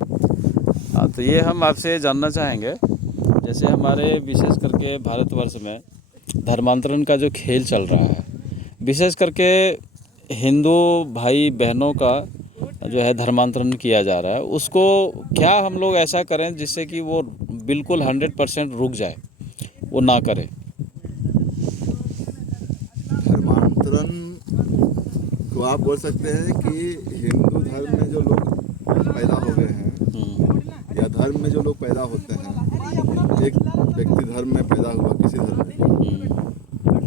हाँ, तो ये हम आपसे जानना चाहेंगे, जैसे हमारे विशेष करके भारतवर्ष में धर्मांतरण का जो खेल चल रहा है, विशेष करके हिंदू भाई बहनों का जो है धर्मांतरण किया जा रहा है, उसको क्या हम लोग ऐसा करें जिससे कि वो बिल्कुल 100% रुक जाए, वो ना करें। धर्मांतरण को आप बोल सकते हैं कि हिंदू धर्म में जो लोग पैदा हो गए हैं या धर्म में जो लोग पैदा होते हैं, एक व्यक्ति धर्म में पैदा हुआ किसी धर्म में,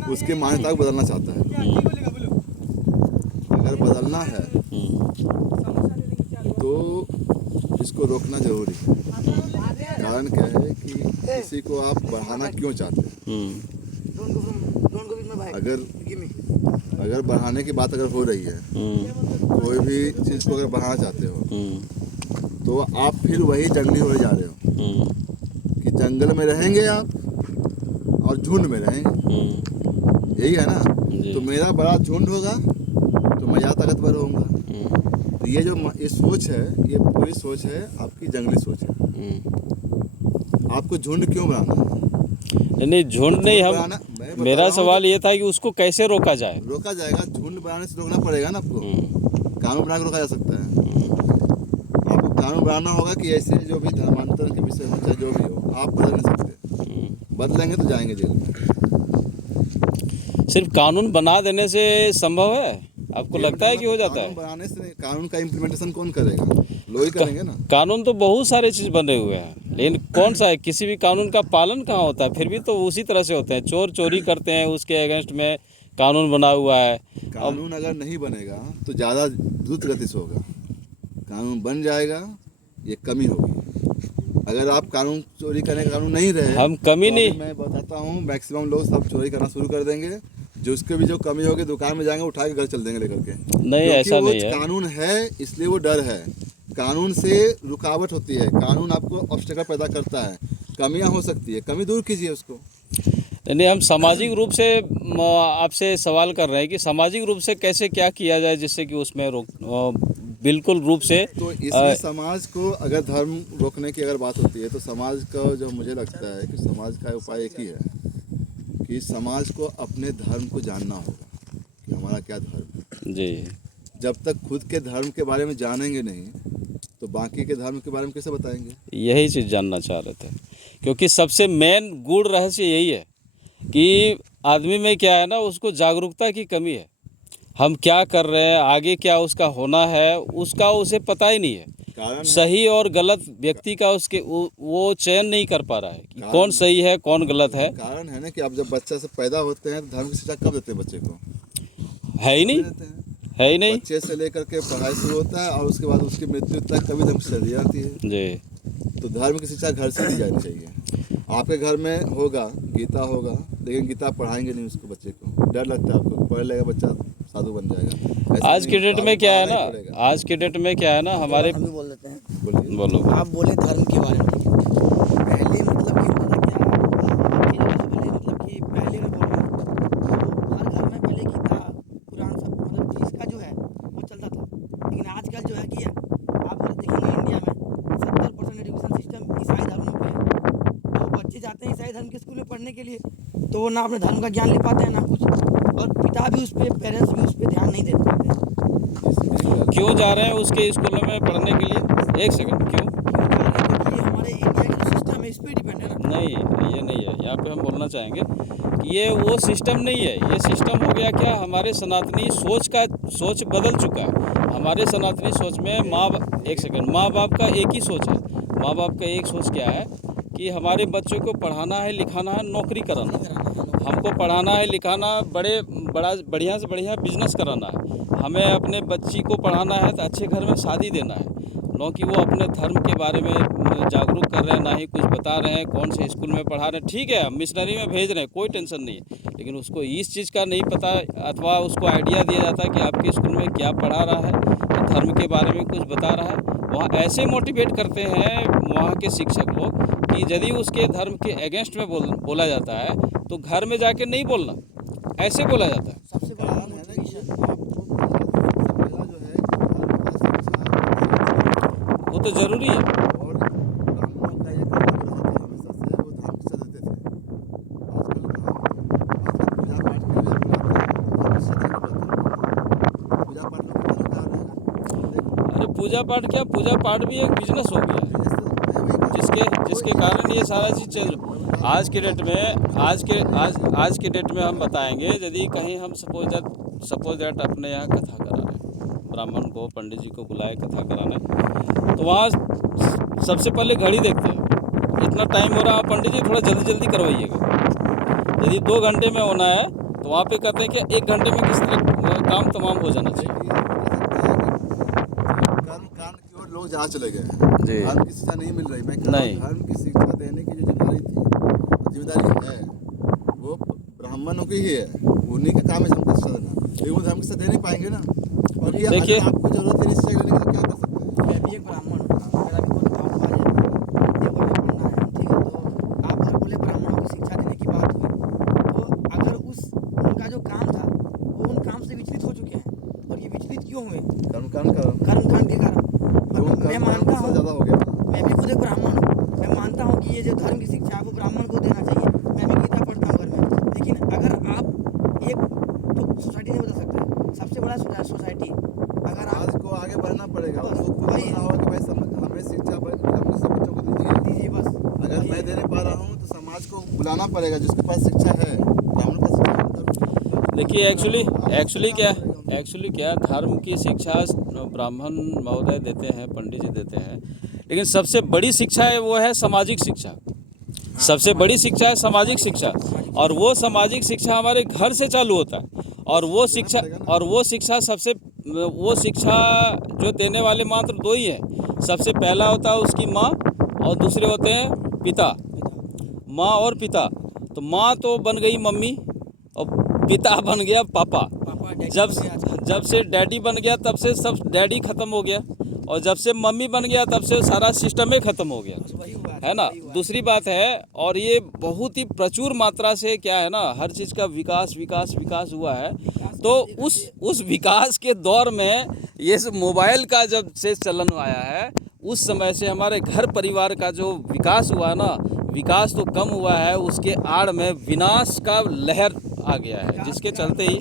उसकी मान्यता को बदलना चाहता है। अगर बदलना है तो इसको रोकना जरूरी है। कारण क्या है कि किसी को आप बढ़ाना क्यों चाहते हैं? अगर बढ़ाने की बात अगर हो रही है, कोई भी चीज़ को अगर बढ़ाना चाहते हो तो आप फिर वही जंगली होने जा रहे हो कि जंगल में रहेंगे आप और झुंड में रहेंगे, यही है ना। तो मेरा बड़ा झुंड होगा तो मैं ज़्यादा ताकतवर होऊंगा। तो ये जो ये सोच है, ये पूरी सोच है आपकी जंगली सोच है। आपको झुंड क्यों बनाना है? नहीं, झुंड नहीं, हम मेरा सवाल ये था कि उसको कैसे रोका जाए। रोका जाएगा, झुंड बनाने से रोकना पड़ेगा ना आपको। कानून बना के रोका जा सकता है। आपको कानून बनाना होगा कि ऐसे जो भी धर्मांतरण के विषय में चाहे जो भी हो, आप बदल नहीं सकते। बदलेंगे तो जाएंगे जेल में। सिर्फ कानून बना देने से संभव है? आपको लगता है कि हो जाता है? कानून बनाने से कानून का इम्प्लीमेंटेशन कौन करेगा? लोग ही करेंगे ना। कानून तो बहुत सारे चीज़ बने हुए हैं, लेकिन कौन सा है, किसी भी कानून का पालन कहाँ होता है? फिर भी तो उसी तरह से होते हैं। चोर चोरी करते हैं, उसके अगेंस्ट में कानून बना हुआ है। कानून अगर नहीं बनेगा तो ज़्यादा द्रुत गति से होगा। कानून बन जाएगा, ये कमी होगी। अगर आप कानून चोरी करने का कानून नहीं रहे, हम कमी तो नहीं, मैं बताता हूँ, मैक्सिमम लोग सब चोरी करना शुरू कर देंगे। जो उसके भी जो कमी होगी, दुकान में जाएंगे, उठा के घर चल देंगे लेकर के। नहीं, ऐसा नहीं है। कानून है इसलिए वो डर है। कानून से रुकावट होती है, कानून आपको ऑब्स्टेकल पैदा करता है। कमियां हो सकती है, कमी दूर कीजिए उसको। नहीं, हम सामाजिक रूप से आपसे सवाल कर रहे हैं कि सामाजिक रूप से कैसे क्या किया जाए जिससे कि उसमें बिल्कुल रूप से। तो इसमें समाज को, अगर धर्म रोकने की अगर बात होती है तो समाज का जो मुझे लगता है कि समाज का उपाय एक ही है कि समाज को अपने धर्म को जानना होगा कि हमारा क्या धर्म है। जी, जब तक खुद के धर्म के बारे में जानेंगे नहीं तो बाकी के धर्म के बारे में कैसे बताएंगे? यही चीज़ जानना चाह रहे थे, क्योंकि सबसे मेन गूढ़ रहस्य यही है कि आदमी में क्या है ना, उसको जागरूकता की कमी है। हम क्या कर रहे हैं, आगे क्या उसका होना है, उसका उसे पता ही नहीं है। सही और गलत व्यक्ति का उसके वो चयन नहीं कर पा रहा है कि कौन सही है कौन गलत है। कारण है ना कि आप जब बच्चा से पैदा होते हैं तो धर्म की शिक्षा कब देते हैं बच्चे को? है ही नहीं, है ही नहीं। बच्चे से लेकर के पढ़ाई शुरू होता है और उसके बाद उसकी मृत्यु तक कभी धर्म की शिक्षा दी जाती है जी। तो धर्म की शिक्षा घर से दी जानी चाहिए। आपके घर में होगा, गीता होगा, लेकिन गीता पढ़ाएंगे नहीं उसको, बच्चे को डर लगता है, आपको पढ़ लेगा बच्चा साधु बन जाएगा। आज के डेट में क्या है ना, आज के डेट में क्या है ना, हमारे हम भी बोल देते हैं। बोलो। आप बोले धर्म के बारे में, पहले मतलब कि होता था क्या, पहले मतलब कि पहले अगर बोलो तो हर घर में पहले गीता कुरान सब मतलब जिसका जो है वो चलता था। लेकिन आजकल जो है कि आप अगर देखेंगे इंडिया में 70% एजुकेशन सिस्टम ईसाई धर्मों पे है। तो बच्चे जाते हैं ईसाई धर्म के स्कूल में पढ़ने के लिए, तो वो ना अपने धर्म का ज्ञान ले पाते हैं ना कुछ, और पिता भी उस पर, पेरेंट्स भी उस पर ध्यान नहीं दे पाते। क्यों जा रहे हैं उसके स्कूल में पढ़ने के लिए? एक सेकंड, क्यों? क्योंकि ये हमारे इंडिया का जो सिस्टम है इस पर डिपेंड है ना। नहीं, ये नहीं है। यहाँ पे हम बोलना चाहेंगे कि ये वो सिस्टम नहीं है। ये सिस्टम हो गया क्या, हमारे सनातनी सोच बदल चुका है। हमारे सनातनी सोच में माँ बाप का एक ही सोच है। माँ बाप का एक सोच क्या है कि हमारे बच्चों को पढ़ाना है, लिखाना है, नौकरी कराना है। हमको पढ़ाना है, लिखाना, बढ़िया से बढ़िया बिजनेस कराना है। हमें अपने बच्ची को पढ़ाना है तो अच्छे घर में शादी देना है। न कि वो अपने धर्म के बारे में जागरूक कर रहे हैं, ना ही कुछ बता रहे हैं कौन से स्कूल में पढ़ा रहे हैं। ठीक है, हम मिशनरी में भेज रहे हैं, कोई टेंशन नहीं है, लेकिन उसको इस चीज़ का नहीं पता, अथवा उसको आइडिया दिया जाता है कि आपके स्कूल में क्या पढ़ा रहा है, तो धर्म के बारे में कुछ बता रहा है। वहाँ ऐसे मोटिवेट करते हैं वहाँ के शिक्षक लोग कि यदि उसके धर्म के अगेंस्ट में बोला जाता है तो घर में जाके नहीं बोलना, ऐसे बोला जाता है। सबसे बड़ा मोटिवेशन वो धर्म तो जरूरी है। और ब्राह्मणों का ये कर्तव्य रहा था हमेशा से, वो धाम की शिक्षा देते थे। आजकल पूजा पाठ के लिए बुलाते हैं, पूजा पाठ लोग कितने का रहा है। देखो अरे पूजा पाठ क्या, पूजा पाठ भी एक बिजनेस हो गया है, जिसके कारण ये सारा चीज़ चल आज के डेट में आज के डेट में हम बताएंगे, यदि कहीं हम सपोज दैट अपने यहाँ कथा करा रहे हैं, ब्राह्मण को पंडित जी को बुलाए कथा कराने, तो वहाँ सबसे पहले घड़ी देखते हैं, इतना टाइम हो रहा है, पंडित जी थोड़ा जल्दी जल्दी करवाइएगा। यदि 2 घंटे में होना है तो वहाँ पे कहते हैं कि 1 घंटे में किस तरह काम तमाम हो जाना चाहिए। कर्म कांड की ओर लोग जहाँ चले गए हैं, जी। धर्म की शिक्षा नहीं मिल रही। मैं कह रहा हूँ, धर्म की शिक्षा देने की जो जिम्मेदारी है वो ब्राह्मणों की ही है, उन्हीं का काम है धर्म की शिक्षा देना, लेकिन वो धर्म की शिक्षा दे नहीं पाएंगे ना। और ये देखिए, अगर आपको जरूरत है शिक्षा लेने की तो क्या कर सकते हैं। मैं भी एक ब्राह्मण हूँ, अगर अभी कोई काम आ जाए देवघर में पढ़ना है, ठीक है, तो आप अगर बोले ब्राह्मणों को शिक्षा देने की बात हुई, तो अगर उनका जो काम था वो उन काम से विचलित हो चुके हैं, और ये विचलित क्यों हुए? कर्मकांड के कारण। और मैं मानता हूँ, ज़्यादा हो गया। मैं भी खुद एक ब्राह्मण हूँ, मैं मानता हूँ कि ये जो धर्म की शिक्षा है वो ब्राह्मण को देना चाहिए। मैं भी गीता पढ़ता हूँ घर में, लेकिन अगर आप एक तो सोसाइटी नहीं बदल सकते, सबसे बड़ा सोसाइटी, अगर आप आज को आगे बढ़ना पड़ेगा, बस, उसको वही बोलना होगा कि भाई हमें शिक्षा अपने सब बच्चों को दीजिए। बस, अगर मैं दे नहीं पा रहा हूँ तो समाज को बुलाना पड़ेगा जिसके पास शिक्षा है, ब्राह्मण के पास शिक्षा है, मतलब देखिए एक्चुअली क्या धर्म की शिक्षा ब्राह्मण महोदय देते हैं, पंडित जी देते हैं, लेकिन सबसे बड़ी शिक्षा है वो है सामाजिक शिक्षा। सबसे बड़ी शिक्षा है सामाजिक शिक्षा, और वो सामाजिक शिक्षा हमारे घर से चालू होता है। और वो शिक्षा जो देने वाले मात्र 2 ही हैं। सबसे पहला होता है उसकी माँ, और दूसरे होते हैं पिता, माँ और पिता। तो माँ तो बन गई मम्मी और पिता बन गया पापा। जब से डैडी बन गया तब से सब डैडी खत्म हो गया, और जब से मम्मी बन गया तब से सारा सिस्टम ही खत्म हो गया, है ना। दूसरी बात है, और ये बहुत ही प्रचुर मात्रा से क्या है ना, हर चीज़ का विकास हुआ है। तो उस विकास के दौर में ये मोबाइल का जब से चलन आया है, उस समय से हमारे घर परिवार का जो विकास हुआ ना, विकास तो कम हुआ है, उसके आड़ में विनाश का लहर आ गया है, जिसके चलते ही